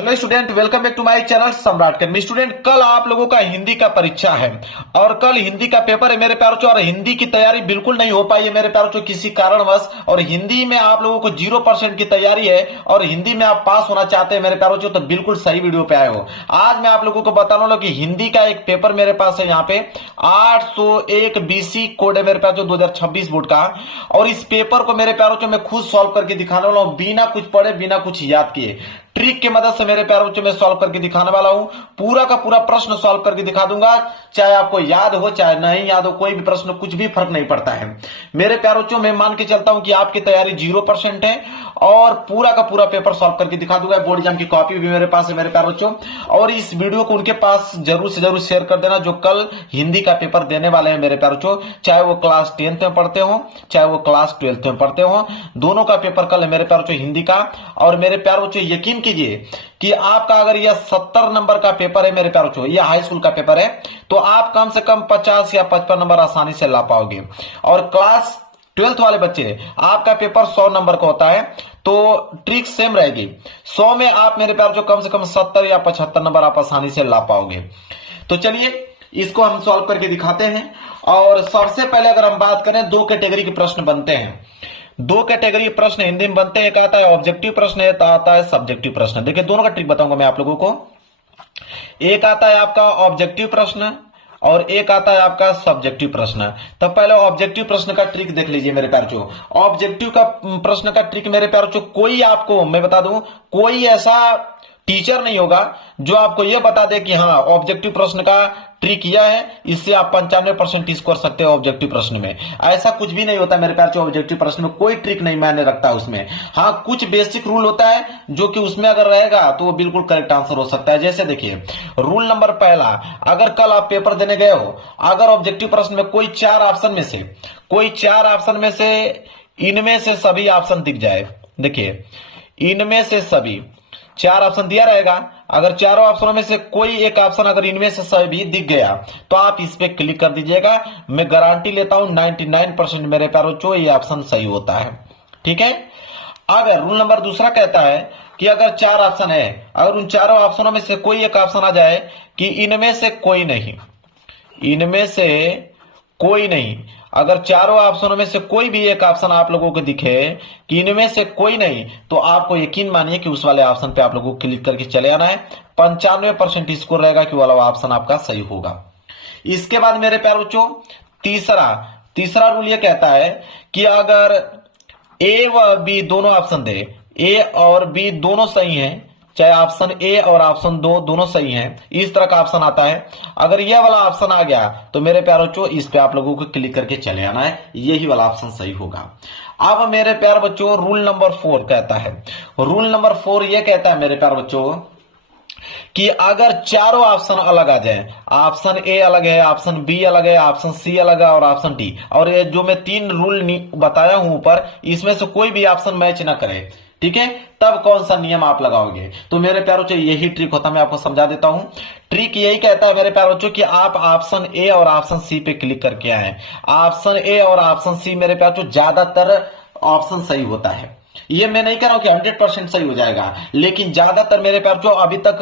Hello student, welcome back to my channel Samrat academy. Student, कल आप लोगों का हिंदी का परीक्षा है और कल हिंदी का पेपर है मेरे प्यारों चो। और हिंदी की तैयारी बिल्कुल नहीं हो पाई है मेरे प्यारों चो किसी कारणवश। और हिंदी में आप लोगों को 0% की तैयारी है और हिंदी में आप पास होना चाहते हैं मेरे प्यारों चो, तो बिल्कुल सही वीडियो पे आए हो। आज मैं आप लोगों को बताने वाला हूं कि हिंदी का एक पेपर मेरे पास है यहाँ पे 801 बीसी कोड है मेरे पास जो 2026 बोर्ड का। और इस पेपर को मेरे प्यारों चो मैं खुद सॉल्व करके दिखाने वाला हूं, बिना कुछ पढ़े बिना कुछ याद किए। ट्रिक की मदद से मेरे प्यारे बच्चों में सॉल्व करके दिखाने वाला हूं। पूरा का पूरा प्रश्न सॉल्व करके दिखा दूंगा, चाहे आपको याद हो चाहे नहीं याद हो, कोई भी प्रश्न कुछ भी फर्क नहीं पड़ता है मेरे प्यारे बच्चों। मैं मान के चलता हूं कि आपकी तैयारी 0% है और पूरा का पूरा पेपर सॉल्व करके दिखा दूंगा। बोर्ड एग्जाम की कॉपी भी मेरे पास है मेरे प्यारे बच्चों। और इस वीडियो को उनके पास जरूर से जरूर शेयर कर देना जो कल हिंदी का पेपर देने वाले हैं मेरे प्यारे बच्चों, चाहे वो क्लास 10th में पढ़ते हो चाहे वो क्लास 12th में पढ़ते हो। दोनों का पेपर कल है मेरे प्यारे बच्चों हिंदी का। और मेरे प्यारे बच्चों यकीन कीजिए कि आपका अगर यह 70 नंबर का पेपर है मेरे प्यारे बच्चों, यह हाई स्कूल का पेपर है, तो आप कम से कम 50 या 55 नंबर आसानी से ला पाओगे। और क्लास 12th वाले बच्चे, आपका पेपर 100 नंबर का होता है, तो ट्रिक सेम रहेगी। 100 में आप मेरे प्यारे बच्चों कम से कम 70 या 75 नंबर आप आसानी से ला पाओगे। तो चलिए इसको हम सॉल्व करके दिखाते हैं। और सबसे पहले अगर हम बात करें, दो कैटेगरी के प्रश्न बनते हैं। दो कैटेगरी के प्रश्न हिंदी में बनते हैं, एक आता है ऑब्जेक्टिव प्रश्न, एक आता है सब्जेक्टिव प्रश्न। देखिए दोनों का ट्रिक बताऊंगा मैं आप लोगों को। एक आता है आपका ऑब्जेक्टिव प्रश्न और एक आता है आपका सब्जेक्टिव प्रश्न। तो पहले ऑब्जेक्टिव प्रश्न का ट्रिक देख लीजिए मेरे प्यारे बच्चों। ऑब्जेक्टिव का प्रश्न का ट्रिक मेरे प्यारे बच्चों, कोई आपको मैं बता दूं, कोई ऐसा टीचर नहीं होगा जो आपको यह बता दे कि हाँ ऑब्जेक्टिव प्रश्न का ट्रिक यह है, इससे आप 95% स्कोर सकते हो ऑब्जेक्टिव प्रश्न में। ऐसा कुछ भी नहीं होता मेरे प्यारे बच्चों, ऑब्जेक्टिव प्रश्न में कोई ट्रिक नहीं मायने रखता उसमें। हाँ कुछ बेसिक रूल होता है जो कि उसमें अगर रहेगा तो वो बिल्कुल करेक्ट आंसर हो सकता है। जैसे देखिए रूल नंबर पहला, अगर कल आप पेपर देने गए हो, अगर ऑब्जेक्टिव प्रश्न में कोई चार ऑप्शन में से इनमें से सभी ऑप्शन दिख जाए, देखिए इनमें से सभी चार ऑप्शन दिया रहेगा, अगर चारों ऑप्शनों में से कोई एक ऑप्शन अगर इनमें से सभी दिख गया तो आप इस पे क्लिक कर दीजिएगा। मैं गारंटी लेता हूं 99% मेरे प्यारों चो ये ऑप्शन सही होता है। ठीक है। अगर रूल नंबर दूसरा कहता है कि अगर चार ऑप्शन है, अगर उन चारों ऑप्शनों में से कोई एक ऑप्शन आ जाए कि इनमें से कोई नहीं, इनमें से कोई नहीं, अगर चारों ऑप्शनों में से कोई भी एक ऑप्शन आप लोगों को दिखे कि इनमें से कोई नहीं, तो आपको यकीन मानिए कि उस वाले ऑप्शन पे आप लोगों को क्लिक करके चले आना है। 95% स्कोर रहेगा कि वाला ऑप्शन आपका सही होगा। इसके बाद मेरे प्यारे बच्चों तीसरा रूल ये कहता है कि अगर ए व बी दोनों ऑप्शन दे, ए और बी दोनों सही हैं, चाहे ऑप्शन ए और ऑप्शन दो दोनों सही हैं, इस तरह का ऑप्शन आता है, अगर यह वाला ऑप्शन आ गया तो मेरे प्यारे बच्चों इस पे आप लोगों को क्लिक करके चले आना है, यही वाला ऑप्शन सही होगा। अब मेरे प्यारे बच्चों रूल नंबर 4 कहता है, रूल नंबर 4 यह कहता है मेरे प्यारे बच्चों कि अगर चारों ऑप्शन अलग आ जाए, ऑप्शन ए अलग है, ऑप्शन बी अलग है, ऑप्शन सी अलग है और ऑप्शन डी, और ये जो मैं 3 रूल बताया हूं ऊपर, इसमें से कोई भी ऑप्शन मैच ना करे, ठीक है, तब कौन सा नियम आप लगाओगे। तो मेरे प्यारों बच्चों यही ट्रिक होता है, मैं आपको समझा देता हूं। ट्रिक यही कहता है मेरे प्यारों बच्चों कि आप ऑप्शन ए और ऑप्शन सी पे क्लिक करके आए। ऑप्शन ए और ऑप्शन सी मेरे प्यारों बच्चों ज्यादातर ऑप्शन सही होता है, ये मैं नहीं कह रहा हूं कि 100% सही हो जाएगा, लेकिन ज्यादातर मेरे प्यार जो अभी तक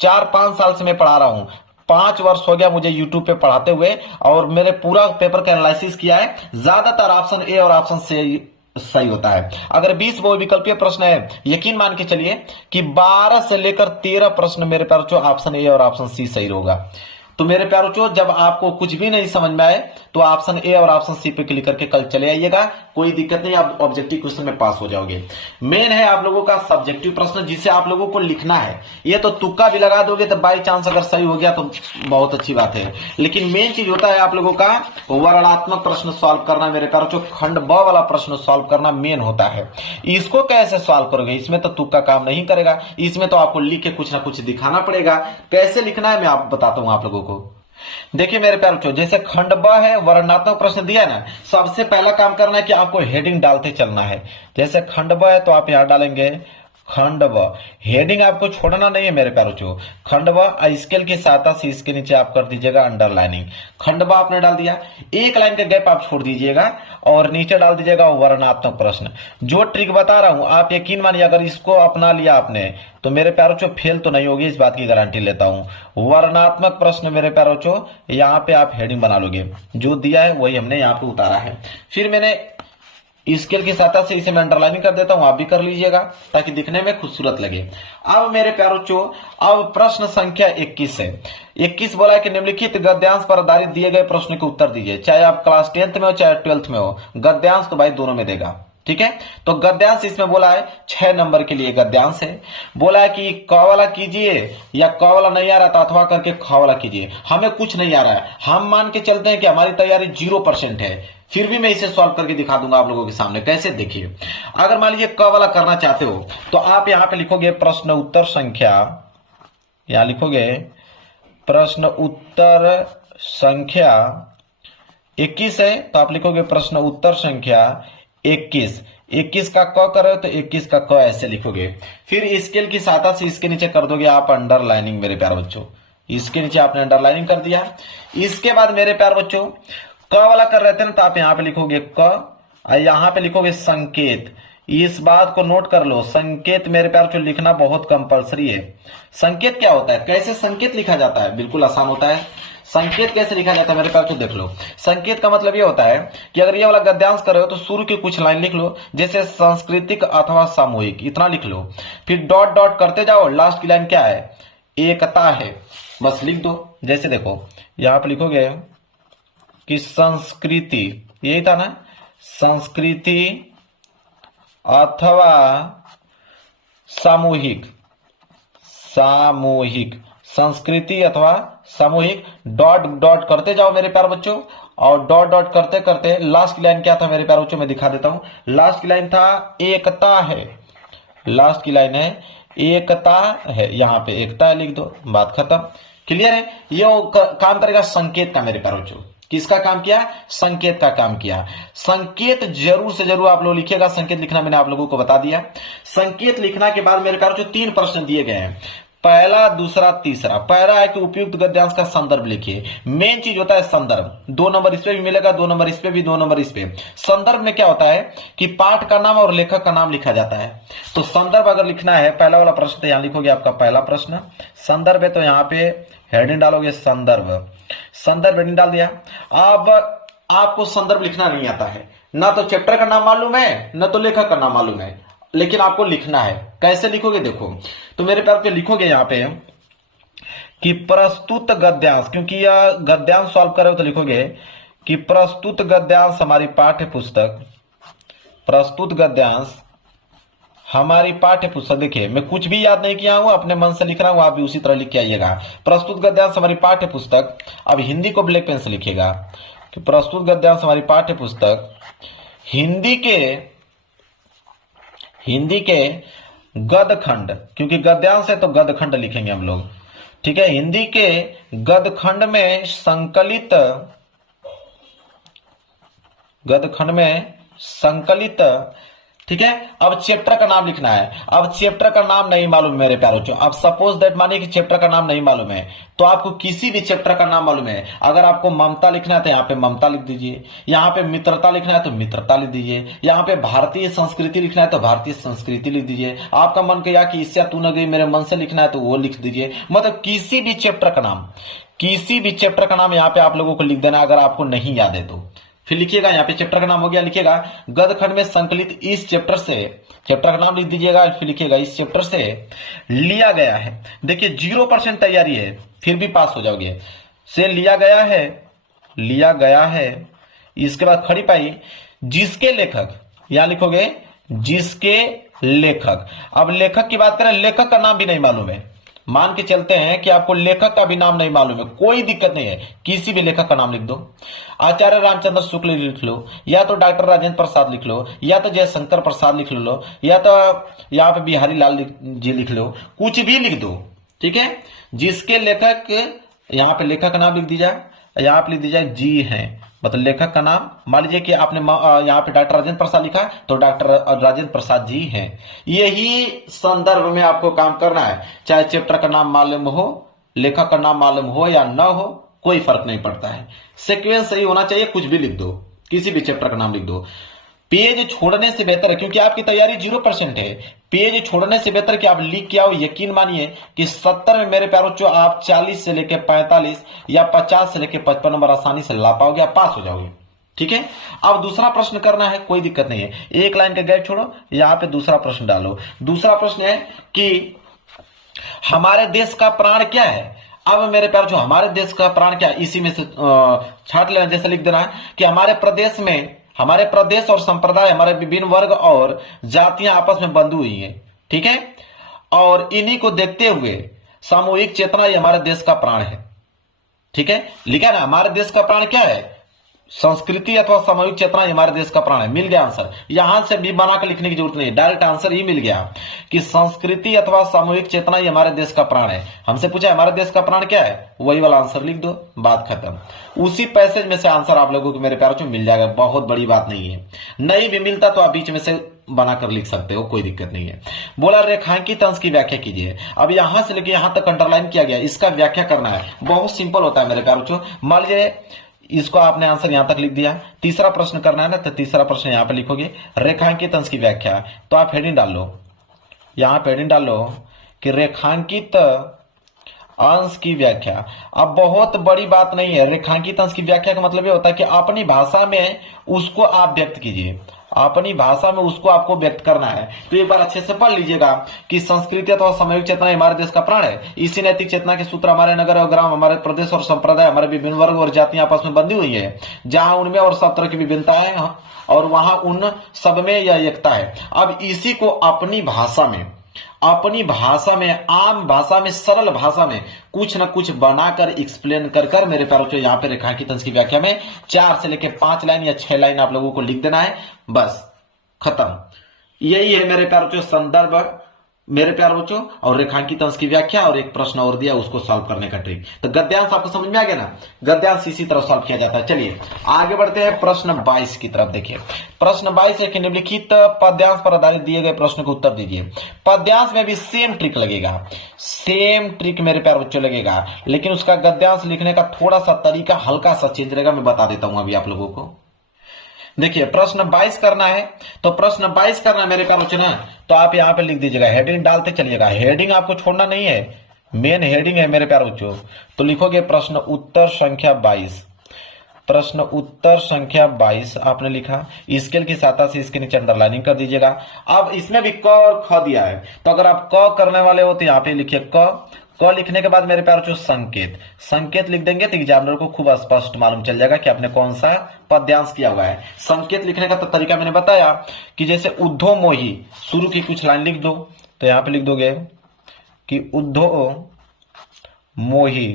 4-5 साल से मैं पढ़ा रहा हूं, 5 वर्ष हो गया मुझे यूट्यूब पे पढ़ाते हुए, और मेरे पूरा पेपर का एनालिसिस किया है, ज्यादातर ऑप्शन ए और ऑप्शन सी सही होता है। अगर 20 बहुविकल्पीय प्रश्न है, यकीन मान के चलिए कि 12 से लेकर 13 प्रश्न मेरे प्यार जो ऑप्शन ए और ऑप्शन सी सही होगा। तो मेरे प्यारों चो जब आपको कुछ भी नहीं समझ में आए तो ऑप्शन ए और ऑप्शन सी पे क्लिक करके कल चले आइएगा, कोई दिक्कत नहीं, आप ऑब्जेक्टिव क्वेश्चन में पास हो जाओगे। मेन है आप लोगों का सब्जेक्टिव प्रश्न जिसे आप लोगों को लिखना है। ये तो तुक्का भी लगा दोगे तो बाई चांस अगर सही हो गया तो बहुत अच्छी बात है, लेकिन मेन चीज होता है आप लोगों का वर्णनात्मक प्रश्न सॉल्व करना मेरे प्यारों चो, खंड ब वाला प्रश्न सॉल्व करना मेन होता है। इसको कैसे सॉल्व करोगे, इसमें तो तुक्का काम नहीं करेगा, इसमें तो आपको लिख के कुछ ना कुछ दिखाना पड़ेगा। कैसे लिखना है मैं आप बताता हूं आप लोगों को। देखिए मेरे प्यारे बच्चों, जैसे खंड ब है, वर्णनात्मक प्रश्न दिया ना, सबसे पहला काम करना है कि आपको हेडिंग डालते चलना है। जैसे खंड ब है तो आप यहां डालेंगे खंड व, हेडिंग आपको छोड़ना नहीं है मेरे प्यारों चो। खंड व स्केल की सहायता से इसके नीचे आप कर दीजिएगा अंडरलाइनिंग। खंड व आपने डाल दिया, एक लाइन का गैप आप छोड़ दीजिएगा और नीचे डाल दीजिएगा वर्णनात्मक प्रश्न। जो ट्रिक बता रहा हूं आप यकीन मानिए, अगर इसको अपना लिया आपने तो मेरे प्यारों चो फेल तो नहीं होगी, इस बात की गारंटी लेता हूं। वर्णनात्मक प्रश्न मेरे प्यारों चो, यहाँ पे आप हेडिंग बना लोगे, जो दिया है वही हमने यहाँ पे उतारा है। फिर मैंने स्केल की सहायता से इसे मैं अंडरलाइनिंग कर देता हूं, आप भी कर लीजिएगा ताकि दिखने में खूबसूरत लगे। अब मेरे प्यारों चो, अब प्रश्न संख्या 21 है। 21 बोला है कि निम्नलिखित गद्यांश पर आधारित दिए गए प्रश्न के उत्तर दीजिए। चाहे आप क्लास 10th में हो चाहे 12th में हो, गद्यांश तो भाई दोनों में देगा, ठीक है। तो गद्यांश इसमें बोला है 6 नंबर के लिए गद्यांश है। बोला है कि क वाला कीजिए या क वाला नहीं आ रहा तो अथवा करके ख वाला कीजिए। हमें कुछ नहीं आ रहा है, हम मान के चलते हैं कि हमारी तैयारी 0% है, फिर भी मैं इसे सॉल्व करके दिखा दूंगा आप लोगों के सामने। कैसे, देखिए। अगर मान लीजिए क वाला करना चाहते हो तो आप यहां पे लिखोगे प्रश्न उत्तर संख्या, यहां लिखोगे प्रश्न उत्तर संख्या 21 है तो आप लिखोगे प्रश्न उत्तर संख्या 21। 21 का क करो तो 21 का क ऐसे लिखोगे। फिर स्केल की सहायता से इसके नीचे कर दोगे आप अंडरलाइनिंग मेरे प्यारे बच्चों। इसके नीचे आपने अंडरलाइनिंग कर दिया। इसके बाद मेरे प्यारे बच्चों क वाला कर रहे थे ना तो आप यहां पे लिखोगे क और यहां पे लिखोगे संकेत। इस बात को नोट कर लो, संकेत मेरे प्यार को लिखना बहुत कंपलसरी है। संकेत क्या होता है, कैसे संकेत लिखा जाता है, बिल्कुल आसान होता है। संकेत कैसे लिखा जाता है मेरे प्यार को देख लो। संकेत का मतलब ये होता है कि अगर ये वाला गद्यांश कर रहे हो तो शुरू की कुछ लाइन लिख लो, जैसे सांस्कृतिक अथवा सामूहिक, इतना लिख लो। फिर डॉट डॉट करते जाओ, लास्ट की लाइन क्या है, एकता है, बस लिख दो। जैसे देखो यहां पे लिखोगे कि संस्कृति, यही था ना, संस्कृति अथवा सामूहिक, सामूहिक, संस्कृति अथवा सामूहिक, डॉट डॉट करते जाओ मेरे प्यारे बच्चों। और डॉट डॉट करते करते लास्ट की लाइन क्या था मेरे प्यारे बच्चों, मैं दिखा देता हूं। लास्ट की लाइन था एकता है, लास्ट की लाइन है एकता है, यहां पे एकता है लिख दो, बात खत्म। क्लियर है। ये काम करेगा संकेत का मेरे प्यारे बच्चों। किसका काम किया, संकेत का काम किया। संकेत जरूर से जरूर आप लोग लिखिएगा, संकेत लिखना मैंने आप लोगों को बता दिया। संकेत लिखना के बाद मेरे प्यारे बच्चों 3 प्रश्न दिए गए हैं, पहला दूसरा तीसरा। पहला है कि उपयुक्त गद्यांश का संदर्भ लिखिए। मेन चीज होता है संदर्भ, 2 नंबर इस पे भी मिलेगा, 2 नंबर इस पे भी, 2 नंबर इस पे। संदर्भ में क्या होता है कि पाठ का नाम और लेखक का नाम लिखा जाता है। तो संदर्भ अगर लिखना है, पहला वाला प्रश्न तो यहां लिखोगे आपका पहला प्रश्न। संदर्भ है तो यहां पे हेडिंग डालोगे संदर्भ, संदर्भ हेडिंग डाल दिया। अब आपको संदर्भ लिखना नहीं आता है, ना तो चैप्टर का नाम मालूम है ना तो लेखक का नाम मालूम है, लेकिन आपको लिखना है। कैसे लिखोगे देखो, तो मेरे प्यार पे लिखोगे यहां पे कि प्रस्तुत गद्यांश, क्योंकि यह गद्यांश सॉल्व कर रहे हो तो लिखोगे कि प्रस्तुत गद्यांश हमारी पाठ्य पुस्तक, प्रस्तुत गद्यांश हमारी पाठ्य पुस्तक। देखिए मैं कुछ भी याद नहीं किया हूं, अपने मन से लिख रहा हूं, आप भी उसी तरह लिख के आइएगा। प्रस्तुत गद्यांश हमारी पाठ्य पुस्तक, अब हिंदी को ब्लैक पेन से लिखिएगा कि प्रस्तुत गद्यांश हमारी पाठ्य पुस्तक हिंदी के गद्यखंड, क्योंकि गद्यांश है तो गद्यखंड लिखेंगे हम लोग, ठीक है। हिंदी के गद्यखंड में संकलित, ठीक है। अब चैप्टर का नाम लिखना है। अब चैप्टर का नाम नहीं मालूम मेरे प्यारों चो, अब सपोज दैट मानिए कि चैप्टर का नाम नहीं मालूम है, तो आपको किसी भी चैप्टर का नाम मालूम है। अगर आपको ममता लिखना है तो यहाँ पे ममता लिख दीजिए, यहाँ पे मित्रता लिखना है तो मित्रता लिख दीजिए, यहाँ पे भारतीय संस्कृति लिखना है तो भारतीय संस्कृति लिख दीजिए। आपका मन किया कि इससे तू न गई मेरे मन से लिखना है तो वो लिख दीजिए। मतलब किसी भी चैप्टर का नाम, किसी भी चैप्टर का नाम यहाँ पे आप लोगों को लिख देना, अगर आपको नहीं याद है तो। फिर लिखिएगा यहाँ पे चैप्टर का नाम हो गया, लिखिएगा गद्यखंड में संकलित इस चैप्टर से, चैप्टर का नाम लिख दीजिएगा। फिर लिखिएगा इस चैप्टर से लिया गया है। देखिए 0% तैयारी है फिर भी पास हो जाओगे। से लिया गया है। इसके बाद खड़ी पाई जिसके लेखक, यहां लिखोगे जिसके लेखक। अब लेखक की बात करें, लेखक का नाम भी नहीं मालूम है, मान के चलते हैं कि आपको लेखक का भी नाम नहीं मालूम है, कोई दिक्कत नहीं है, किसी भी लेखक का नाम लिख दो। आचार्य रामचंद्र शुक्ल लिख लो, या तो डॉक्टर राजेंद्र प्रसाद लिख लो, या तो जयशंकर प्रसाद लिख लो, या तो यहाँ पे बिहारी लाल जी लिख लो, कुछ भी लिख दो, ठीक है। जिसके लेखक, यहाँ पे लेखक का नाम लिख दीजिए, यहाँ पे लिख दीजिए जी हैं, मतलब लेखक का नाम, मान लीजिए कि आपने यहाँ पे डॉक्टर राजेंद्र प्रसाद लिखा है तो डॉक्टर राजेंद्र प्रसाद जी हैं। यही संदर्भ में आपको काम करना है, चाहे चैप्टर का नाम मालूम हो, लेखक का नाम मालूम हो या ना हो, कोई फर्क नहीं पड़ता है। सीक्वेंस सही होना चाहिए, कुछ भी लिख दो, किसी भी चैप्टर का नाम लिख दो। पेज छोड़ने से बेहतर है, क्योंकि आपकी तैयारी 0% है, पेज छोड़ने से बेहतर कि आप लिख के आओ। यकीन मानिए कि 70 में मेरे प्यारो बच्चों आप 40 से लेकर 45 या 50 से लेकर 55 नंबर आसानी से ला पाओगे, आप पास हो जाओगे। ठीक है, अब दूसरा प्रश्न करना है, कोई दिक्कत नहीं है, एक लाइन का गैप छोड़ो, यहां पे दूसरा प्रश्न डालो। दूसरा प्रश्न है कि हमारे देश का प्राण क्या है। अब मेरे प्यार जो हमारे देश का प्राण क्या है, इसी में से छाट लेना, जैसे लिख देना है कि हमारे प्रदेश और संप्रदाय, हमारे विभिन्न वर्ग और जातियां आपस में बंधी हुई हैं। ठीक है, और इन्हीं को देखते हुए सामूहिक चेतना ये हमारे देश का प्राण है। ठीक है, लिखा ना, हमारे देश का प्राण क्या है, संस्कृति अथवा सामूहिक चेतना हमारे देश का प्राण है। मिल गया आंसर, यहां से भी बनाकर लिखने की जरूरत नहीं, डायरेक्ट आंसर ही मिल गया कि संस्कृति अथवा सामूहिक चेतना ही हमारे देश का प्राण है। हमसे पूछा हमारे देश का प्राण क्या है, वही वाला आंसर लिख दो, बात खत्म। उसी पैसेज में से आंसर आप लोगों को मेरे प्यारों से मिल जाएगा, बहुत बड़ी बात नहीं है। नहीं भी मिलता तो आप बीच में से बनाकर लिख सकते हो, कोई दिक्कत नहीं है। बोला रेखांकित अंश की व्याख्या कीजिए। अब यहां से लेकर यहां तक अंडरलाइन किया गया, इसका व्याख्या करना है, बहुत सिंपल होता है मेरे प्यारों। मान लीजिए इसको आपने आंसर यहां तक लिख दिया, तीसरा प्रश्न करना है ना, तो तीसरा प्रश्न यहां पे लिखोगे रेखांकित अंश की व्याख्या। तो आप हेडिंग डाल लो, यहां पे हेडिंग डाल लो कि रेखांकित अंश की व्याख्या। अब बहुत बड़ी बात नहीं है, रेखांकित अंश की व्याख्या का मतलब ये होता है कि अपनी भाषा में उसको आप व्यक्त कीजिए, अपनी भाषा में उसको आपको व्यक्त करना है। तो एक बार अच्छे से पढ़ लीजिएगा कि संस्कृति अथवा सामूहिक चेतना हमारे देश का प्राण है। इसी नैतिक चेतना के सूत्र हमारे नगर और ग्राम, हमारे प्रदेश और संप्रदाय, हमारे विभिन्न वर्ग और जातियां आपस में बंधी हुई है, जहां उनमें और सब तरह की विभिन्नताएं हैं और वहां उन सब में यह एकता है। अब इसी को अपनी भाषा में, आम भाषा में, सरल भाषा में कुछ न कुछ बनाकर एक्सप्लेन कर मेरे प्यारों को यहाँ पे रेखांकित अंश की व्याख्या में 4 से लेकर 5 लाइन या 6 लाइन आप लोगों को लिख देना है, बस खत्म। यही है मेरे प्यारों संदर्भ, मेरे प्यार बच्चों, और रेखांकित अंश की व्याख्या, और एक प्रश्न और दिया उसको सॉल्व करने का ट्रिक। तो गद्यांश आपको समझ में आ गया ना, गद्यांश इसी तरह सॉल्व किया जाता है। चलिए आगे बढ़ते हैं प्रश्न 22 की तरफ। देखिए प्रश्न 22 एक निम्नलिखित पद्यांश पर आधारित दिए गए प्रश्न को उत्तर दीजिए। पद्यांश में भी सेम ट्रिक लगेगा, सेम ट्रिक मेरे प्यार बच्चों लगेगा, लेकिन उसका गद्यांश लिखने का थोड़ा सा तरीका हल्का सा चेंज रहेगा, मैं बता देता हूं अभी आप लोगों को। देखिए प्रश्न 22 करना है, तो प्रश्न 22 करना है मेरे प्यार बच्चों ना, तो आप यहां पे लिख दीजिएगा, हेडिंग डालते चलिएगा, हेडिंग आपको छोड़ना नहीं है, मेन हेडिंग है मेरे प्यार बच्चों। तो लिखोगे प्रश्न उत्तर संख्या 22, प्रश्न उत्तर संख्या 22 आपने लिखा, स्केल की सहायता से इसके नीचे अंडरलाइनिंग कर दीजिएगा। अब इसमें भी क और ख दिया है, तो अगर आप क करने वाले हो तो यहाँ पे लिखिए क लिखने के बाद मेरे प्यारों संकेत लिख देंगे तो एग्जामिनर को खूब स्पष्ट मालूम चल जाएगा कि आपने कौन सा पद्यांश किया हुआ है। संकेत लिखने का तो तरीका मैंने बताया कि जैसे उद्धव मोही, शुरू की कुछ लाइन लिख दो, तो यहां पे लिख दोगे कि उद्धव मोही,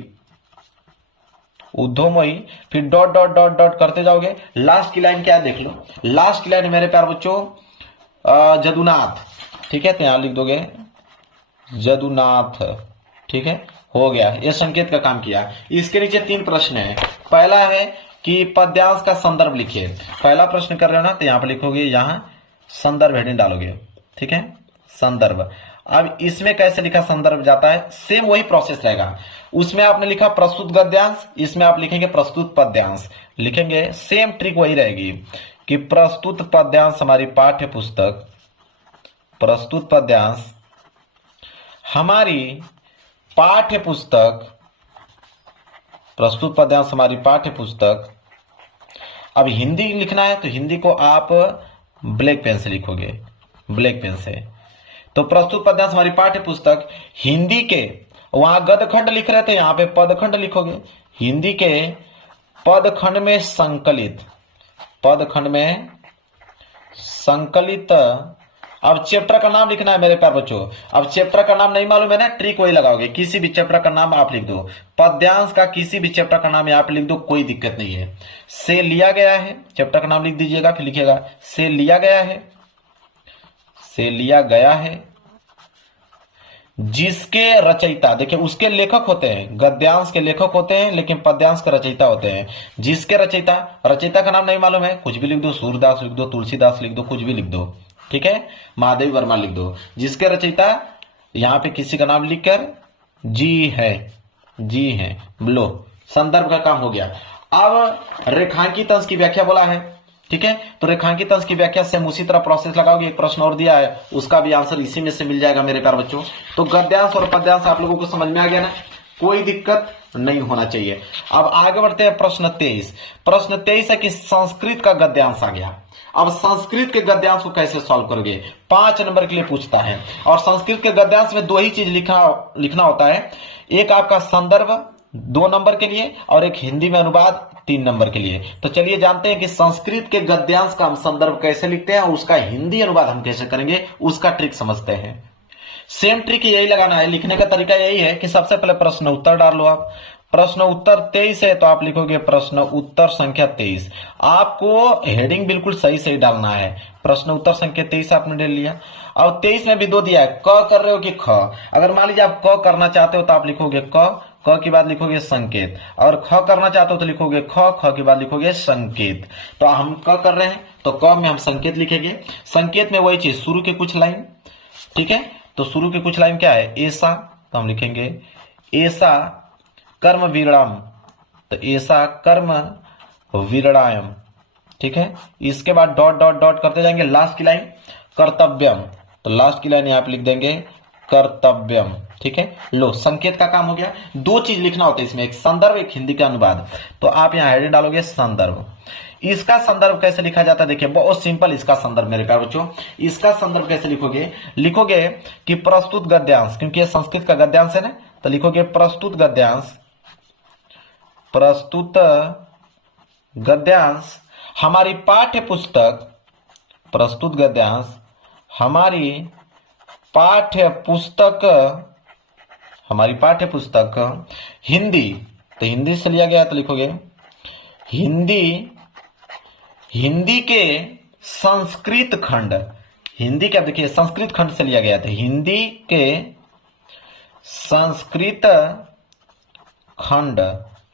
फिर डॉट डॉट डॉट डॉट करते जाओगे। लास्ट की लाइन क्या है देख लो, लास्ट की लाइन मेरे प्यार बच्चों जदुनाथ, ठीक है, तो यहां लिख दोगे जदुनाथ, ठीक है, हो गया, ये संकेत का काम किया। इसके नीचे 3 प्रश्न है। पहला है कि पद्यांश का संदर्भ लिखिए, पहला प्रश्न कर रहे हो ना, तो यहां पर लिखोगे, यहां संदर्भ हेडिंग डालोगे, ठीक है, संदर्भ। अब इसमें कैसे लिखा संदर्भ जाता है, सेम वही प्रोसेस रहेगा। उसमें आपने लिखा प्रस्तुत गद्यांश, इसमें आप लिखेंगे प्रस्तुत पद्यांश, लिखेंगे, सेम ट्रिक वही रहेगी कि प्रस्तुत पद्यांश हमारी पाठ्य पुस्तक, प्रस्तुत पद्यांश हमारी पाठ्य पुस्तक, प्रस्तुत पद्यांश हमारी पाठ्य पुस्तक। अब हिंदी लिखना है तो हिंदी को आप ब्लैक पेन से लिखोगे, ब्लैक पेन से। तो प्रस्तुत पद्यांश हमारी पाठ्य पुस्तक हिंदी के, वहां गदखंड लिख रहे थे, यहां पे पदखंड लिखोगे, हिंदी के पदखंड में संकलित, पदखंड में संकलित। अब चैप्टर का नाम लिखना है मेरे प्यार बच्चों। अब चैप्टर का नाम नहीं मालूम है ना, ट्रिक वही लगाओगे, किसी भी चैप्टर का नाम आप लिख दो, पद्यांश का किसी भी चैप्टर का नाम यहाँ पे लिख दो, कोई दिक्कत नहीं है। से लिया गया है, चैप्टर का नाम लिख दीजिएगा, फिर लिखिएगा से लिया गया है, से लिया गया है, जिसके रचयिता, देखिए उसके लेखक होते हैं, गद्यांश के लेखक होते हैं लेकिन पद्यांश के रचयिता होते हैं। जिसके रचयिता, रचयिता का नाम नहीं मालूम है, कुछ भी लिख दो, सूरदास लिख दो, तुलसीदास लिख दो, कुछ भी लिख दो, ठीक है, महादेव वर्मा लिख दो। जिसके रचयिता, यहां पे किसी का नाम लिखकर जी है, लो संदर्भ का काम हो गया। अब रेखांकित अंश की व्याख्या बोला है, ठीक है, तो रेखांकित अंश की व्याख्या से उसी तरह प्रोसेस लगाओगे। एक प्रश्न और दिया है, उसका भी आंसर इसी में से मिल जाएगा मेरे प्यारे बच्चों। तो गद्यांश और पद्यांश आप लोगों को समझ में आ गया ना, कोई दिक्कत नहीं होना चाहिए। अब आगे बढ़ते हैं प्रश्न 23। प्रश्न 23 है कि संस्कृत का गद्यांश आ गया। अब संस्कृत के गद्यांश को कैसे सॉल्व करोगे, 5 नंबर के लिए पूछता है। और संस्कृत के गद्यांश में दो ही चीज लिखना होता है, एक आपका संदर्भ 2 नंबर के लिए और एक हिंदी में अनुवाद 3 नंबर के लिए। तो चलिए जानते हैं कि संस्कृत के गद्यांश का हम संदर्भ कैसे लिखते हैं और उसका हिंदी अनुवाद हम कैसे करेंगे, उसका ट्रिक समझते हैं। सेम ट्रिक यही लगाना है, लिखने का तरीका यही है कि सबसे पहले प्रश्न उत्तर डाल लो आप। प्रश्न उत्तर 23 है तो आप लिखोगे प्रश्न उत्तर संख्या 23। आपको हेडिंग बिल्कुल सही डालना है। प्रश्न उत्तर संख्या 23 आपने ले लिया। और 23 में भी 2 दिया है, क कर रहे हो कि ख। अगर मान लीजिए आप क करना चाहते हो तो आप लिखोगे क के बाद लिखोगे संकेत, और ख करना चाहते हो तो लिखोगे ख के बाद लिखोगे संकेत। तो हम क कर रहे हैं तो क में हम संकेत लिखेंगे। संकेत में वही चीज, शुरू के कुछ लाइन, ठीक है, तो शुरू के कुछ लाइन क्या है, ऐसा, तो हम लिखेंगे ऐसा कर्म विरणाम, तो ऐसा कर्म विरणायम, ठीक है। इसके बाद डॉट डॉट डॉट करते जाएंगे, लास्ट की लाइन कर्तव्यम, तो लास्ट की लाइन यहाँ पे लिख देंगे कर्तव्यम, ठीक है। लो संकेत का काम हो गया। 2 चीज लिखना होता है इसमें, एक संदर्भ एक हिंदी का अनुवाद। तो आप यहाँ हेडिंग डालोगे संदर्भ। इसका संदर्भ कैसे लिखा जाता है, देखिए बहुत सिंपल इसका संदर्भ मेरे प्यारे बच्चों। इसका संदर्भ कैसे लिखोगे, लिखोगे कि प्रस्तुत गद्यांश, क्योंकि ये संस्कृत का गद्यांश है ना, तो लिखोगे प्रस्तुत गद्यांश, प्रस्तुत गद्यांश हमारी पाठ्य पुस्तक, प्रस्तुत गद्यांश हमारी पाठ्य पुस्तक हिंदी, तो हिंदी से लिया गया, तो लिखोगे हिंदी के संस्कृत खंड, हिंदी क्या, देखिए संस्कृत खंड से लिया गया था, हिंदी के संस्कृत खंड,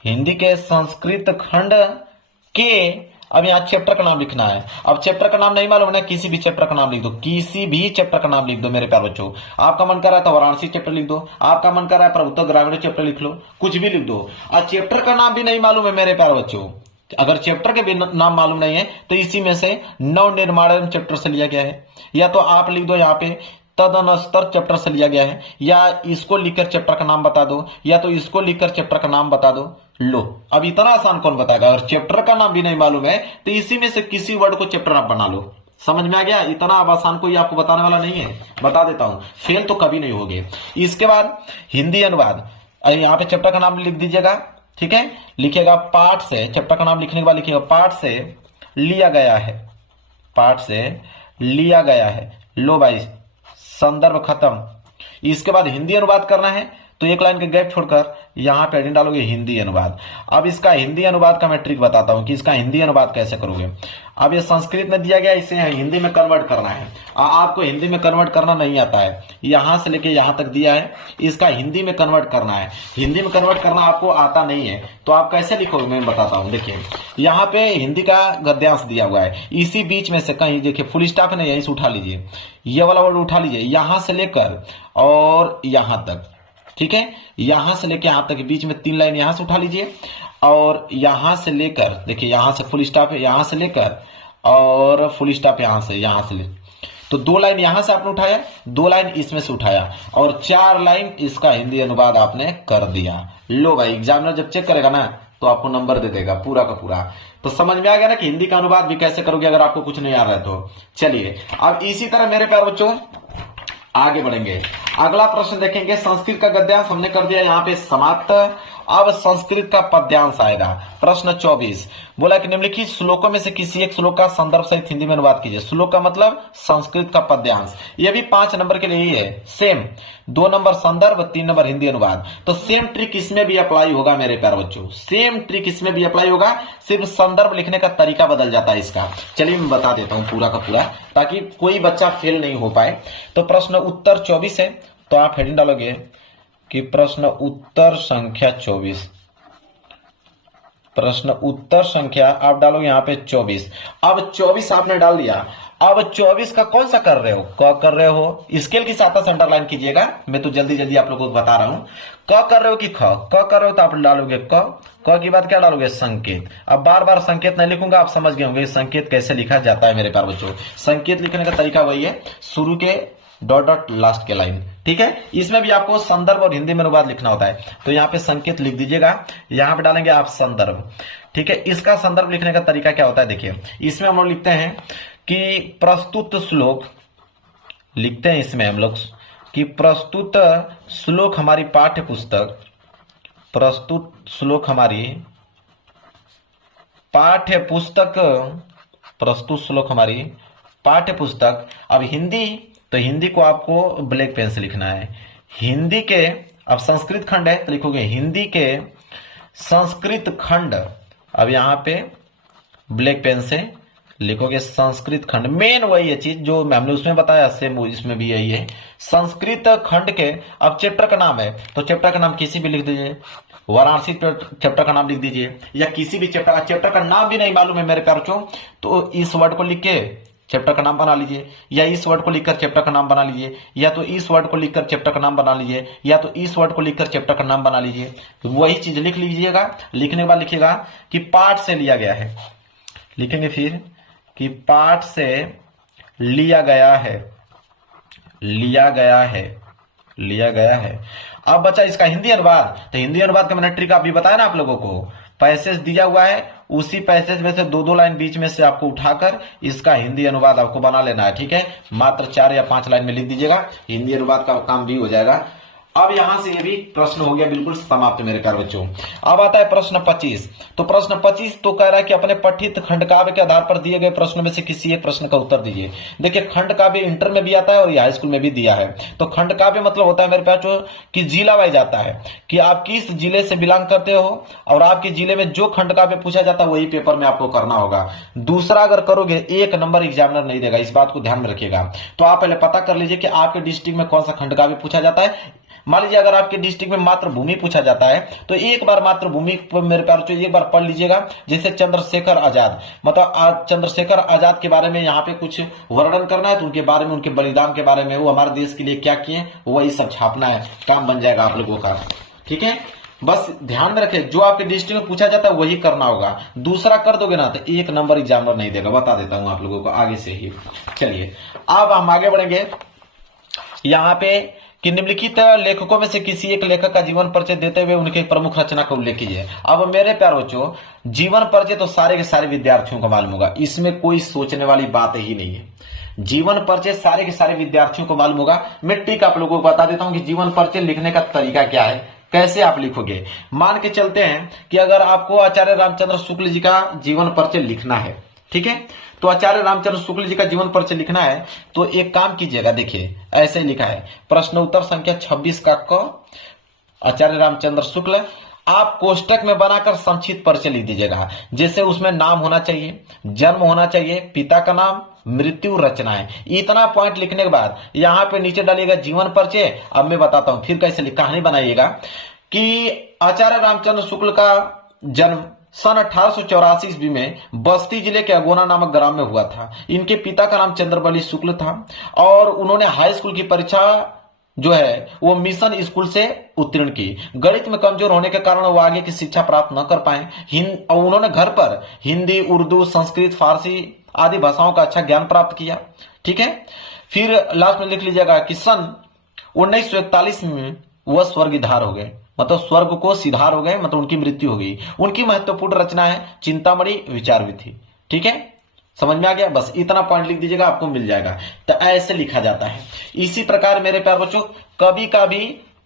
हिंदी के संस्कृत खंड के, अब यहाँ चैप्टर का नाम लिखना है। अब चैप्टर का नाम नहीं मालूम है, किसी भी चैप्टर का नाम लिख दो, किसी भी चैप्टर का नाम लिख दो मेरे प्यारे बच्चों। आपका मन कर रहा है तो वाराणसी चैप्टर लिख दो, आपका मन कर रहा है प्रभुत्व ग्रामीण चैप्टर लिख लो, कुछ भी लिख दो। और चैप्टर का नाम भी नहीं मालूम है मेरे प्यारे बच्चों, अगर चैप्टर के भी नाम मालूम नहीं है तो इसी में से नव निर्माण चैप्टर से लिया गया है, या तो आप लिख दो यहाँ पे तदनुस्तर चैप्टर से लिया गया है, या इसको लिखकर चैप्टर का नाम बता दो, या तो इसको लिखकर चैप्टर का नाम बता दो। लो अब इतना आसान कौन बताएगा, अगर चैप्टर का नाम भी नहीं मालूम है तो इसी में से किसी वर्ड को चैप्टर आप बना लो। समझ में आ गया, इतना अब आसान कोई आपको बताने वाला नहीं है, बता देता हूं, फेल तो कभी नहीं होगे। इसके बाद हिंदी अनुवाद, यहाँ पे चैप्टर का नाम लिख दीजिएगा, ठीक है, लिखिएगा पाठ से, चैप्टर का नाम लिखने के बाद लिखिएगा पाठ से लिया गया है, पाठ से लिया गया है। लो भाई संदर्भ खत्म। इसके बाद हिंदी अनुवाद करना है तो एक लाइन के गैप छोड़कर यहां पे हेडिंग डालोगे हिंदी अनुवाद। अब इसका हिंदी अनुवाद का मैं ट्रिक बताता हूं कि इसका हिंदी अनुवाद कैसे करोगे। अब ये संस्कृत में दिया गया, इसे हिंदी में कन्वर्ट करना है। आपको हिंदी में कन्वर्ट करना नहीं आता है, यहां से लेके यहां तक दिया है, इसका हिंदी में कन्वर्ट करना है। हिंदी में कन्वर्ट करना आपको आता नहीं है तो आप कैसे लिखोगे मैं बताता हूं। देखिए यहाँ पे हिंदी का गद्यांश दिया हुआ है, इसी बीच में से कहीं देखिए फुल स्टॉप है, यहीं से उठा लीजिए, ये वाला वर्ड उठा लीजिए, यहां से लेकर और यहां तक, ठीक है, यहां से लेकर यहां तक बीच में 3 लाइन यहां से उठा लीजिए, और यहां से लेकर देखिए यहां से फुल स्टॉप है, यहां से लेकर और फुल स्टॉप यहां से ले, तो 2 लाइन यहां से आपने उठाया, 2 लाइन इसमें से उठाया और 4 लाइन इसका हिंदी अनुवाद आपने कर दिया। लो भाई एग्जामिनर जब चेक करेगा ना तो आपको नंबर दे देगा पूरा का पूरा। तो समझ में आ गया ना कि हिंदी का अनुवाद भी कैसे करोगे अगर आपको कुछ नहीं आ रहा है तो। चलिए अब इसी तरह मेरे प्यारे बच्चों आगे बढ़ेंगे, अगला प्रश्न देखेंगे। संस्कृत का गद्यांश हमने कर दिया यहाँ पे समाप्त। अब संस्कृत का पद्यांश आएगा। प्रश्न 24 बोला कि निम्नलिखित श्लोकों में से किसी एक श्लोक का संदर्भ सहित हिंदी में अनुवाद कीजिए। श्लोक का मतलब संस्कृत का पद्यांश। ये भी 5 नंबर के लिए ही है, सेम 2 नंबर संदर्भ 3 नंबर हिंदी अनुवाद। तो सेम ट्रिक इसमें भी अप्लाई होगा मेरे प्यारे बच्चों, सेम ट्रिक इसमें भी अप्लाई होगा, सिर्फ संदर्भ लिखने का तरीका बदल जाता है इसका। चलिए मैं बता देता हूं पूरा का पूरा ताकि कोई बच्चा फेल नहीं हो पाए। तो प्रश्न उत्तर 24 है तो आप हेडिंग डालोगे कि प्रश्न उत्तर संख्या 24। प्रश्न उत्तर संख्या आप डालोगे यहाँ पे 24। अब 24 आपने डाल दिया। अब 24 का कौन सा कर रहे हो? क कर रहे हो। स्केल की सहायता से अंडरलाइन कीजिएगा, मैं तो जल्दी जल्दी आप लोगों को बता रहा हूं। क कर रहे हो कि ख? क कर रहे हो तो आप डालोगे क की बाद क्या डालोगे? संकेत। अब बार बार संकेत नहीं लिखूंगा, आप समझ गए होंगे संकेत कैसे लिखा जाता है मेरे प्यारे बच्चों। संकेत लिखने का तरीका वही है, शुरू के डॉट डॉट लास्ट के लाइन, ठीक है। इसमें भी आपको संदर्भ और हिंदी में अनुवाद लिखना होता है, तो यहाँ पे संकेत लिख दीजिएगा। यहाँ पे डालेंगे आप संदर्भ, ठीक है। इसका संदर्भ लिखने का तरीका क्या होता है? देखिए, इसमें हम लोग लिखते हैं कि प्रस्तुत श्लोक, लिखते हैं इसमें हम लोग कि प्रस्तुत श्लोक हमारी पाठ्य पुस्तक, प्रस्तुत श्लोक हमारी पाठ्य पुस्तक, प्रस्तुत श्लोक हमारी पाठ्य पुस्तक। अब हिंदी, तो हिंदी को आपको ब्लैक पेन से लिखना है। हिंदी के, अब संस्कृत खंड है तो लिखोगे हिंदी के संस्कृत खंड। अब यहाँ पे ब्लैक पेन से लिखोगे संस्कृत खंड। मेन वही है चीज जो हमने उसमें बताया, सेम इसमें भी यही है। संस्कृत खंड के, अब चैप्टर का नाम है तो चैप्टर का नाम किसी भी लिख दीजिए, वाराणसी चैप्टर का नाम लिख दीजिए, या किसी भी चैप्टर का नाम भी नहीं मालूम है मेरे प्यारों तो इस वर्ड को लिख के चैप्टर का नाम बना लीजिए, या इस वर्ड को लिखकर चैप्टर का नाम बना लीजिए, या तो इस वर्ड को लिखकर चैप्टर का नाम बना लीजिए, या तो इस वर्ड को लिखकर चैप्टर का नाम बना लीजिए। वही चीज लिख लीजिएगा। लिखने के बाद लिखिएगा कि पाठ से लिया गया है, लिखेंगे फिर कि पाठ से लिया गया है, लिया गया है, लिया गया है। अब बचा इसका हिंदी अनुवाद, तो हिंदी अनुवाद का मैंने ट्रिक अभी बताया ना आप लोगों को। पैसेज दिया हुआ है, उसी पैसेज में से 2-2 लाइन बीच में से आपको उठाकर इसका हिंदी अनुवाद आपको बना लेना है, ठीक है। मात्र 4 या 5 लाइन में लिख दीजिएगा, हिंदी अनुवाद का काम भी हो जाएगा। अब यहां से ये भी प्रश्न हो गया बिल्कुल समाप्त मेरे प्यारे बच्चों। अब आता है प्रश्न 25। तो प्रश्न 25 तो कह रहा है कि अपने पठित खंड काव्य के आधार पर दिए गए प्रश्नों में से किसी एक प्रश्न का उत्तर दीजिए। देखिए, खंड काव्य इंटर में भी आता है और हाई स्कूल में भी दिया है। तो खंड काव्य मतलब होता है मेरे प्यारे बच्चों कि जिला वाइज आता है कि आप किस जिले से बिलोंग करते हो और आपके जिले में जो खंड काव्य पूछा जाता है वही पेपर में आपको करना होगा। दूसरा अगर करोगे 1 नंबर एग्जामिनर नहीं देगा, इस बात को ध्यान में रखिएगा। तो आप पहले पता कर लीजिए कि आपके डिस्ट्रिक्ट में कौन सा खंड काव्य पूछा जाता है। मान लीजिए अगर आपके डिस्ट्रिक्ट में मातृभूमि पूछा जाता है तो एक बार मातृभूमि मेरे प्यार एक बार पढ़ लीजिएगा। जैसे चंद्रशेखर आजाद, मतलब चंद्रशेखर आजाद के बारे में यहाँ पे कुछ वर्णन करना है तो उनके बारे में, उनके बलिदान के बारे में, वो हमारे देश के लिए क्या किए, वही सब छापना है। काम बन जाएगा आप लोगों का, ठीक है। बस ध्यान में रखें, जो आपके डिस्ट्रिक्ट में पूछा जाता है वही करना होगा। दूसरा कर दोगे ना तो 1 नंबर एग्जामिनर नहीं देगा, बता देता हूं आप लोगों को आगे से ही। चलिए अब हम आगे बढ़ेंगे यहाँ पे कि निम्नलिखित लेखकों में से किसी एक लेखक का जीवन परिचय देते हुए उनके प्रमुख रचना का उल्लेख कीजिए। अब मेरे प्यारे बच्चों, जीवन परिचय तो सारे के सारे विद्यार्थियों को मालूम होगा, इसमें कोई सोचने वाली बात ही नहीं है। जीवन परिचय सारे के सारे विद्यार्थियों को मालूम होगा। मैं ट्रिक आप लोगों को बता देता हूं कि जीवन परिचय लिखने का तरीका क्या है, कैसे आप लिखोगे। मान के चलते हैं कि अगर आपको आचार्य रामचंद्र शुक्ल जी का जीवन परिचय लिखना है, ठीक है, तो आचार्य रामचंद्र शुक्ल जी का जीवन परिचय लिखना है तो एक काम कीजिएगा। देखिए ऐसे लिखा है, प्रश्न उत्तर संख्या 26 का क, आचार्य रामचंद्र शुक्ल। आप कोष्टक में बनाकर संक्षिप्त परिचय लिख दीजिएगा। जैसे उसमें नाम होना चाहिए, जन्म होना चाहिए, पिता का नाम, मृत्यु, रचनाएं। इतना पॉइंट लिखने के बाद यहाँ पे नीचे डालिएगा जीवन परिचय। अब मैं बताता हूं फिर कैसे कहानी बनाइएगा कि आचार्य रामचंद्र शुक्ल का जन्म सन 1884 ईस्वी में बस्ती जिले के अगोना नामक ग्राम में हुआ था। इनके पिता का नाम चंद्रबली शुक्ल था और उन्होंने हाई स्कूल की परीक्षा जो है वो मिशन स्कूल से उत्तीर्ण की। गणित में कमजोर होने के कारण वो आगे की शिक्षा प्राप्त न कर पाए। और उन्होंने घर पर हिंदी, उर्दू, संस्कृत, फारसी आदि भाषाओं का अच्छा ज्ञान प्राप्त किया, ठीक है। फिर लास्ट में लिख लीजिएगा कि सन 1941 में वह स्वर्गीधार हो गए, मतलब स्वर्ग को सिधार हो गए, मतलब उनकी मृत्यु हो गई। उनकी महत्वपूर्ण रचना है चिंतामणि विचार विधि, ठीक है। समझ में आ गया? बस इतना पॉइंट लिख दीजिएगा, आपको मिल जाएगा। तो ऐसे लिखा जाता है। इसी प्रकार मेरे प्यारे बच्चों कभी का भी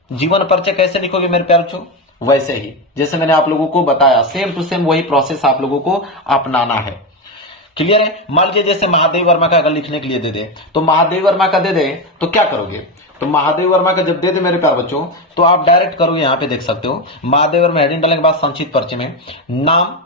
जीवन परिचय कैसे लिखोगे मेरे प्यारे बच्चों, वैसे ही जैसे मैंने आप लोगों को बताया, सेम टू सेम वही प्रोसेस आप लोगों को अपनाना है। क्लियर है? मान लीजिए जैसे महादेव वर्मा का अगर लिखने के लिए दे दे तो महादेव वर्मा का दे दे तो क्या करोगे, तो महादेव वर्मा का जब दे दे मेरे प्यारे बच्चों तो आप डायरेक्ट करोगे, यहाँ पे देख सकते हो महादेव वर्मा हेडिंग डालने के बाद संक्षिप्त परिचय में नाम,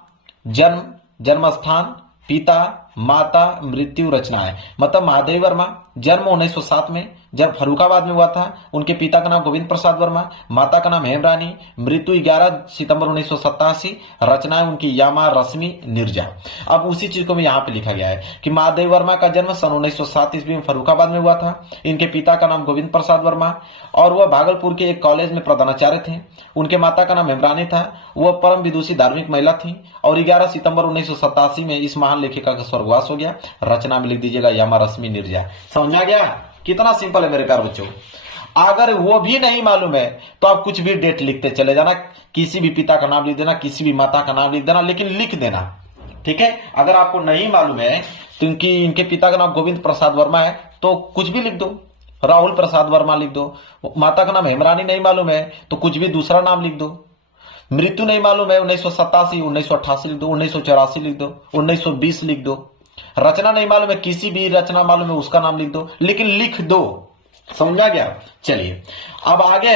जन्म, जन्म स्थान, पिता, माता, मृत्यु, रचनाएं। मतलब महादेव वर्मा जन्म 1907 में, जब फर्रुखाबाद में हुआ था। उनके पिता का नाम गोविंद प्रसाद वर्मा, माता का नाम हेमरानी, मृत्यु 11 सितंबर 1987, रचनाएं उनकी यामा रश्मि नीरजा। अब उसी चीज को यहाँ पे लिखा गया है कि महादेव वर्मा का जन्म सन 1907 ईस्वी में फर्रुखाबाद में हुआ था। इनके पिता का नाम गोविंद प्रसाद वर्मा और वह भागलपुर के एक कॉलेज में प्रधानाचार्य थे। उनके माता का नाम हेमरानी था, वह परम विदुषी धार्मिक महिला थी और 11 सितंबर 1987 में इस महान लेखिका का स्वर्गवास हो गया। रचना में लिख दीजिएगा यामा रश्मि नीरजा। समझ आ गया? कितना सिंपल है मेरे प्यारे बच्चों। अगर वो भी नहीं मालूम है तो आप कुछ भी डेट लिखते चले जाना, किसी भी पिता का नाम लिख देना, किसी भी माता का नाम लिख देना, लेकिन लिख देना, ठीक है। अगर आपको नहीं मालूम है तो इनके पिता का नाम गोविंद प्रसाद वर्मा है तो कुछ भी लिख दो, राहुल प्रसाद वर्मा लिख दो। माता का नाम हेमरानी नहीं मालूम है तो कुछ भी दूसरा नाम लिख दो। मृत्यु नहीं मालूम है 1987, 1988 लिख दो, 1984 लिख दो, 1920 लिख दो। रचना नहीं मालूम है, किसी भी रचना मालूम है उसका नाम लिख दो, लेकिन लिख दो। समझा गया? चलिए अब आगे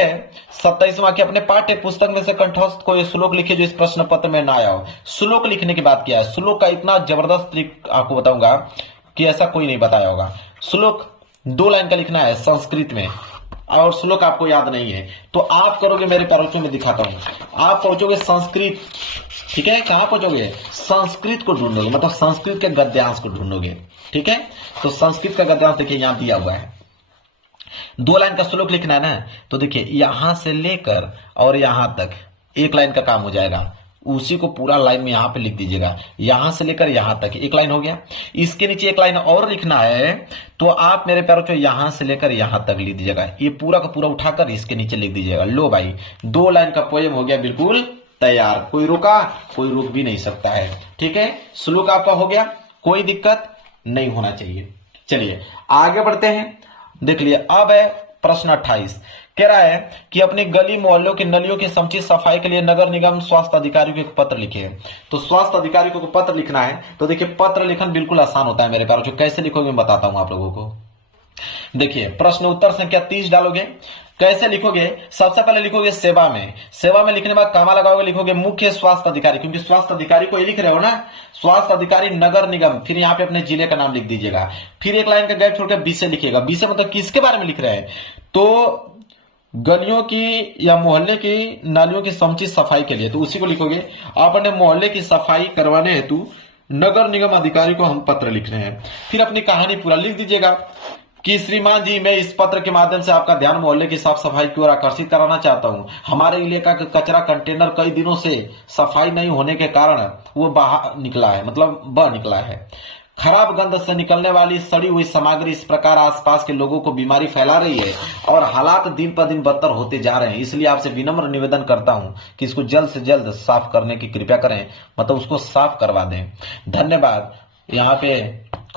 27वां के अपने पाठ्य पुस्तक में से कंठस्थ कोई श्लोक लिखे जो इस प्रश्न पत्र में ना आया हो। श्लोक लिखने की बात किया है। श्लोक का इतना जबरदस्त ट्रिक आपको बताऊंगा कि ऐसा कोई नहीं बताया होगा। श्लोक 2 लाइन का लिखना है संस्कृत में और श्लोक आपको याद नहीं है तो आप करोगे, मेरे पैरों में दिखाता हूं, आप पहुंचोगे संस्कृत, ठीक है। कहां पहुंचोगे? संस्कृत को ढूंढोगे, मतलब संस्कृत के गद्यांश को ढूंढोगे, ठीक है। तो संस्कृत का गद्यांश देखिए यहां दिया हुआ है। 2 लाइन का श्लोक लिखना है ना, तो देखिए यहां से लेकर और यहां तक 1 लाइन का काम हो जाएगा। उसी को पूरा लाइन में यहां पे लिख दीजिएगा, यहां से लेकर यहां तक 1 लाइन हो गया। इसके नीचे 1 लाइन और लिखना है तो आप मेरे प्यारों को यहां से लेकर यहां तक लिख दीजिएगा। ये पूरा का पूरा उठाकर इसके नीचे लिख दीजिएगा। लो भाई 2 लाइन का पोएम हो गया बिल्कुल तैयार। कोई रुका? कोई रुक भी नहीं सकता है, ठीक है। श्लोक आपका हो गया, कोई दिक्कत नहीं होना चाहिए। चलिए आगे बढ़ते हैं। देख लिए अब है प्रश्न 28। कह रहा है कि अपनी गली मोहल्लों की नलियों की समुचित सफाई के लिए नगर निगम स्वास्थ्य अधिकारियों को पत्र लिखे। तो स्वास्थ्य अधिकारियों को पत्र लिखना है तो देखिए पत्र लिखन बिल्कुल आसान होता है मेरे प्यारों। कैसे लिखोगे मैं बताता हूं आप लोगों को। देखिए प्रश्न उत्तर संख्या 30 डालोगे। कैसे लिखोगे? सबसे पहले लिखोगे सेवा में। सेवा में लिखने के बाद कामा लगाओगे, लिखोगे मुख्य स्वास्थ्य अधिकारी, क्योंकि स्वास्थ्य अधिकारी को ही लिख रहे हो ना। स्वास्थ्य अधिकारी नगर निगम, फिर यहाँ पे अपने जिले का नाम लिख दीजिएगा। फिर 1 लाइन का गैप छोड़कर विषय लिखिएगा। विषय मतलब किसके बारे में लिख रहे हैं? तो गलियों की या मोहल्ले की नालियों की समुचित सफाई के लिए, तो उसी को लिखोगे। आप अपने मोहल्ले की सफाई करवाने हेतु नगर निगम अधिकारी को हम पत्र लिख रहे हैं। फिर अपनी कहानी पूरा लिख दीजिएगा कि श्रीमान जी, मैं इस पत्र के माध्यम से आपका ध्यान मोहल्ले की साफ सफाई की ओर आकर्षित कराना चाहता हूं। हमारे इलाका का कचरा कंटेनर कई दिनों से सफाई नहीं होने के कारण वो बाहर निकला है, मतलब बह निकला है। खराब गंध से निकलने वाली सड़ी हुई सामग्री इस प्रकार आसपास के लोगों को बीमारी फैला रही है और हालात दिन पर दिन बदतर होते जा रहे हैं। इसलिए आपसे विनम्र निवेदन करता हूं कि इसको जल्द से जल्द साफ करने की कृपया करें, मतलब उसको साफ करवा दें। धन्यवाद। यहाँ पे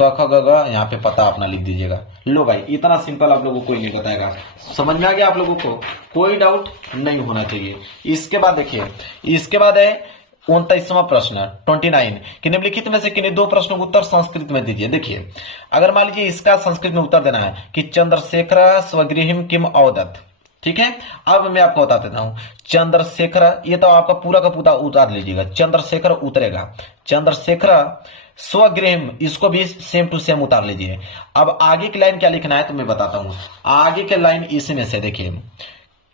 क ख ग घ, यहाँ पे पता अपना लिख दीजिएगा। लो भाई इतना सिंपल आप लोगों को कोई नहीं बताएगा। समझ में आ गया आप लोगों को? कोई डाउट नहीं होना चाहिए। इसके बाद देखिए, इसके बाद है 29वां प्रश्न 29 कि निम्नलिखित में से किन्हीं 2 प्रश्नों का उत्तर संस्कृत में दीजिए। देखिए अगर मान लीजिए इसका संस्कृत में उत्तर देना है कि चंद्रशेखर स्वगृहिम किम औदत, ठीक है। अब मैं आपको बता देता हूं। चंद्रशेखर, ये तो आपका पूरा का पूरा उतार लीजिएगा, चंद्रशेखर उतरेगा। चंद्रशेखर स्वगृह, इसको भी सेम टू सेम उतार लीजिए। अब आगे की लाइन क्या लिखना है तो मैं बताता हूं। आगे की लाइन इसमें से देखिए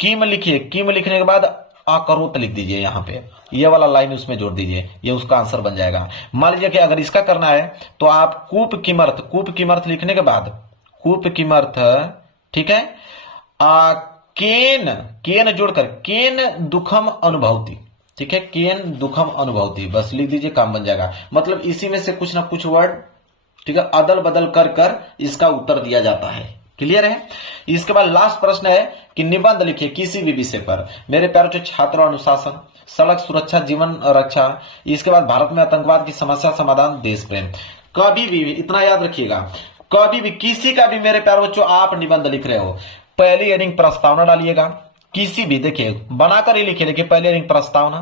किम लिखिए। किम लिखने के बाद अकरोत लिख दीजिए। यहाँ पे ये वाला लाइन उसमें जोड़ दीजिए, ये उसका आंसर बन जाएगा। मान लीजिए कि अगर इसका करना है तो आप कूप किमर्थ, कूप किमर्थ लिखने के बाद कूप किमर्थ, ठीक है, केन, केन जोड़कर केन दुखम अनुभवती, ठीक है, केन दुखम अनुभवती, बस लिख दीजिए, काम बन जाएगा। मतलब इसी में से कुछ ना कुछ वर्ड, ठीक है, अदल बदल कर कर इसका उत्तर दिया जाता है। क्लियर है? इसके बाद लास्ट प्रश्न है कि निबंध लिखिए किसी भी विषय पर। मेरे प्यारे छात्र अनुशासन, सड़क सुरक्षा, जीवन रक्षा, इसके बाद भारत में आतंकवाद की समस्या समाधान, देश प्रेम। कभी भी इतना याद रखिएगा, कभी भी किसी का भी मेरे प्यारे बच्चों आप निबंध लिख रहे हो, पहली हेडिंग प्रस्तावना डालिएगा। किसी भी देखिए बनाकर ही लिखिए, लेकिन पहले हेडिंग प्रस्तावना,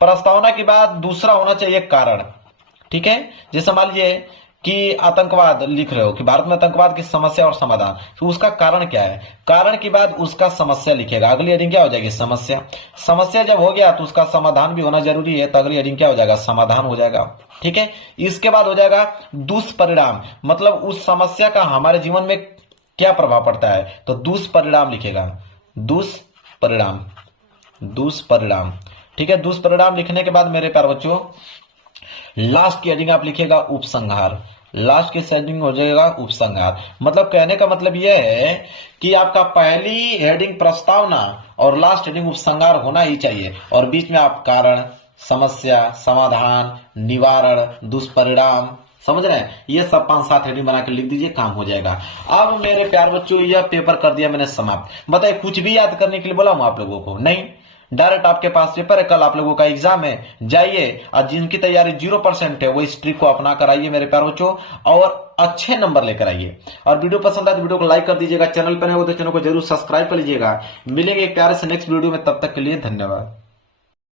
प्रस्तावना के बाद दूसरा होना चाहिए कारण, ठीक है। जैसे मान लीजिए कि आतंकवाद लिख रहे हो कि भारत में आतंकवाद की समस्या और समाधान, तो उसका कारण क्या है, कारण के बाद उसका समस्या लिखेगा। अगली हेडिंग क्या हो जाएगी, समस्या। समस्या जब हो गया तो उसका समाधान भी होना जरूरी है, तो अगली हेडिंग क्या हो जाएगा, समाधान हो जाएगा, ठीक है। इसके बाद हो जाएगा दुष्परिणाम, मतलब उस समस्या का हमारे जीवन में क्या प्रभाव पड़ता है, तो दुष्परिणाम लिखेगा, दुष्परिणाम, दुष्परिणाम। ठीक है, दुष्परिणाम लिखने के बाद मेरे प्यारे बच्चों लास्ट की हेडिंग आप लिखिएगा उपसंहार, लास्ट की हेडिंग हो जाएगा उपसंहार। मतलब कहने का मतलब यह है कि आपका पहली हेडिंग प्रस्तावना और लास्ट हेडिंग उपसंहार होना ही चाहिए, और बीच में आप कारण, समस्या, समाधान, निवारण, दुष्परिणाम, समझ रहे हैं, ये सब 5-7 हेडिंग बना के लिख दीजिए, काम हो जाएगा। अब मेरे प्यार बच्चों यह पेपर कर दिया मैंने समाप्त। बताइए कुछ भी याद करने के लिए बोला हूं आप लोगों को? नहीं, डायरेक्ट आपके पास पेपर है, कल आप लोगों का एग्जाम है, जाइए और जिनकी तैयारी 0% है वो इस ट्रिक को अपना कर आइए मेरे प्यार बच्चों, और अच्छे नंबर लेकर आइए। और वीडियो पसंद आए तो वीडियो को लाइक कर दीजिएगा, चैनल पर नए हो तो चैनल को जरूर सब्सक्राइब कर लीजिएगा। मिलेंगे एक प्यारे से नेक्स्ट वीडियो में, तब तक के लिए धन्यवाद।